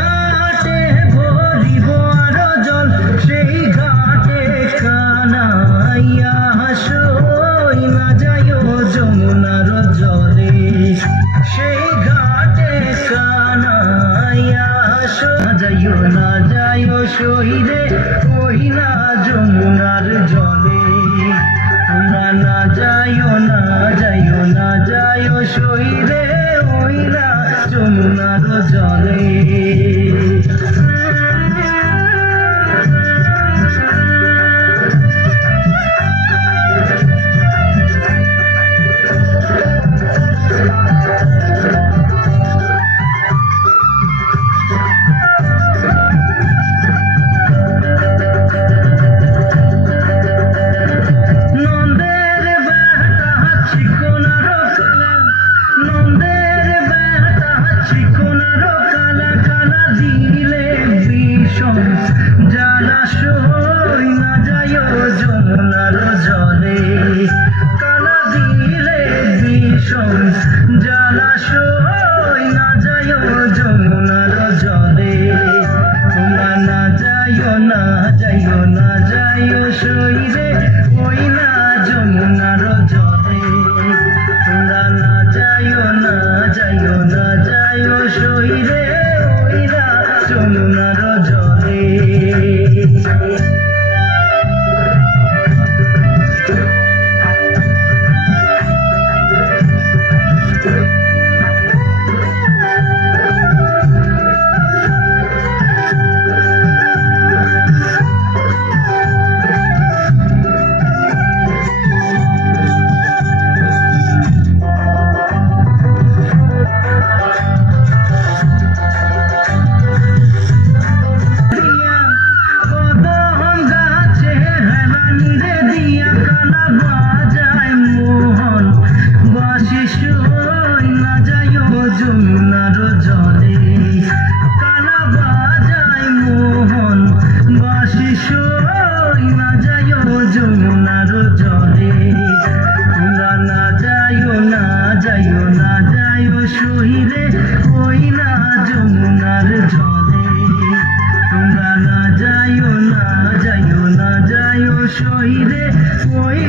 ঘাটে ভরিব আরো জল, সেই ঘাটে কানাইয়া সই না যাইও যমুনার জলে, সেই ঘাটে কানাইয়া যাইও না যাইও সই রে ওই না যমুনার জলে, তোমরা না যাইও না যাইও না যাইও সই রে ওই না যমুনার জলে। জলাশয় না যাইও যমুনার জলে, কালা দিলে বিষম জলাশয় না যাইও যমুনার জলে, তোমরা না যাইও না যাইও না যাইও সই রে ওই না যমুনার জলে, তোমরা না যাইও না যাইও না যাইও সই রে ওই না যমুনার জলে। যমুনার জলে কালা বাজায় মোহন বাঁশি সই না যাইও যমুনার জলে, তোমরা না যাইও না যাইও না যাইও সই রে ওই না যমুনার জলে, তোমরা না যাইও না যাইও না যাইও সই রে ওই